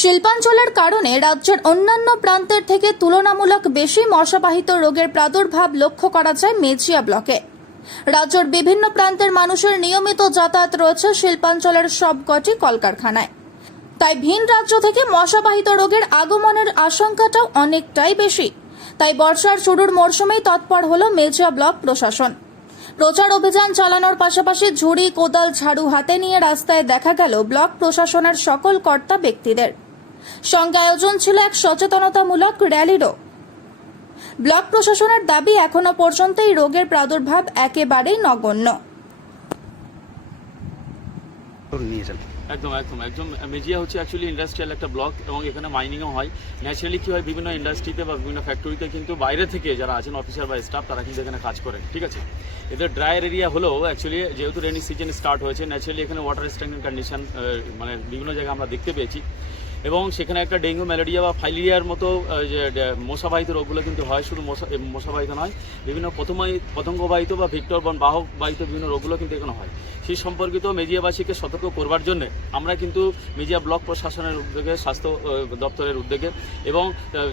শিল্পাঞ্চলের কারণে রাজ্যের অন্যান্য প্রান্তের থেকে তুলনামূলক বেশি মশাবাহিত রোগের প্রাদুর্ভাব লক্ষ্য করা যায় মেজিয়া ব্লকে। রাজ্যের বিভিন্ন প্রান্তের মানুষের নিয়মিত যাতায়াত রয়েছে শিল্পাঞ্চলের সবকটি কলকারখানায়। তাই ভিন রাজ্য থেকে মশাবাহিত রোগের আগমনের আশঙ্কাটাও অনেকটাই বেশি। তাই বর্ষার শুরুর মরশুমেই তৎপর হল মেজিয়া ব্লক প্রশাসন। প্রচার অভিযান চালানোর পাশাপাশি ঝুড়ি, কোদাল, ঝাড়ু হাতে নিয়ে রাস্তায় দেখা গেল ব্লক প্রশাসনের সকল কর্তা ব্যক্তিদের। সঙ্গে আয়োজন ছিল এক সচেতনতামূলক র্যালিরও। ব্লক প্রশাসনের দাবি এখনও পর্যন্ত এই রোগের প্রাদুর্ভাব একেবারেই নগণ্য। একদম একদম একদম। মেজিয়া হচ্ছে অ্যাকচুয়ালি ইন্ডাস্ট্রিয়াল একটা ব্লক এবং এখানে মাইনিংও হয়। ন্যাচারালি কী হয় বিভিন্ন ইন্ডাস্ট্রিতে বা বিভিন্ন ফ্যাক্টরিতে কিন্তু বাইরে থেকে যারা আছেন অফিসার বা স্টাফ তারা কিন্তু এখানে কাজ করেন ঠিক আছে? এদের ড্রায়ার এরিয়া হলেও অ্যাকচুয়ালি যেহেতু রেনি সিজন স্টার্ট হয়েছে ন্যাচারালি এখানে ওয়াটার স্ট্যান্ডিং কন্ডিশন মানে বিভিন্ন জায়গায় আমরা দেখতে পেয়েছি। এবং সেখানে একটা ডেঙ্গু, ম্যালেরিয়া বা ফাইলেরিয়ার মতো যে মশাবাহিত রোগগুলো কিন্তু হয়, শুধু মশা মশাবাহিত নয়, বিভিন্ন প্রথমাই, পতঙ্গবাহিত বা ভিক্টর বন বাহকবাহিত বিভিন্ন রোগগুলো কিন্তু এখানে হয়। সেই সম্পর্কিত মেজিয়াবাসীকে সতর্ক করবার জন্য আমরা কিন্তু মেজিয়া ব্লক প্রশাসনের উদ্যোগে, স্বাস্থ্য দপ্তরের উদ্যোগে এবং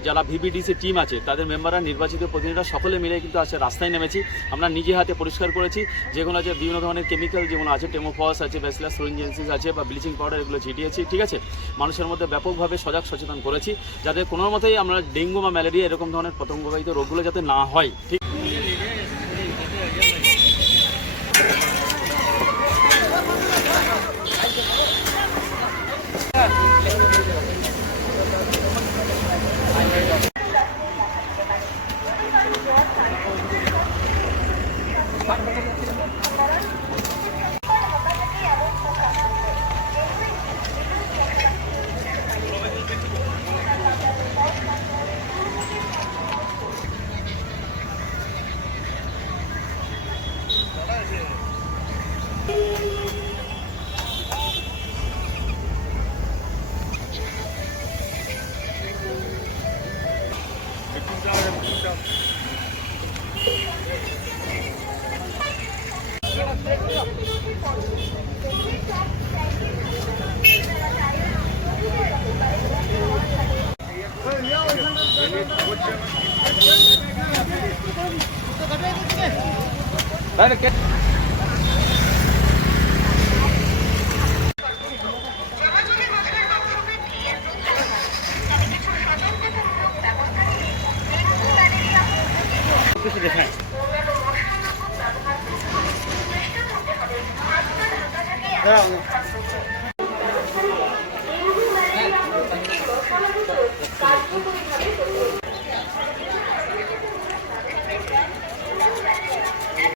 যারা ভিবিডিসি টিম আছে, তাদের মেম্বাররা, নির্বাচিত প্রতিনিধিরা সকলে মিলে কিন্তু আজকে রাস্তায় নেমেছি। আমরা নিজে হাতে পরিষ্কার করেছি যেগুলো আছে বিভিন্ন ধরনের কেমিক্যাল যেগুলো আছে, টেমোফস আছে, ব্যাসিলাস সোরিনজেন্সিস আছে বা ব্লিচিং পাউডার এগুলো ছিটিয়েছি, ঠিক আছে? মানুষের মধ্যে ব্যাপকভাবে সজাগ সচেতন করেছি যাতে কোনো মতেই আমরা ডেঙ্গু বা ম্যালেরিয়া এরকম ধরনের পতঙ্গবাহিত রোগগুলো যাতে না হয়। ঠিক কিছু দেখায় 这样十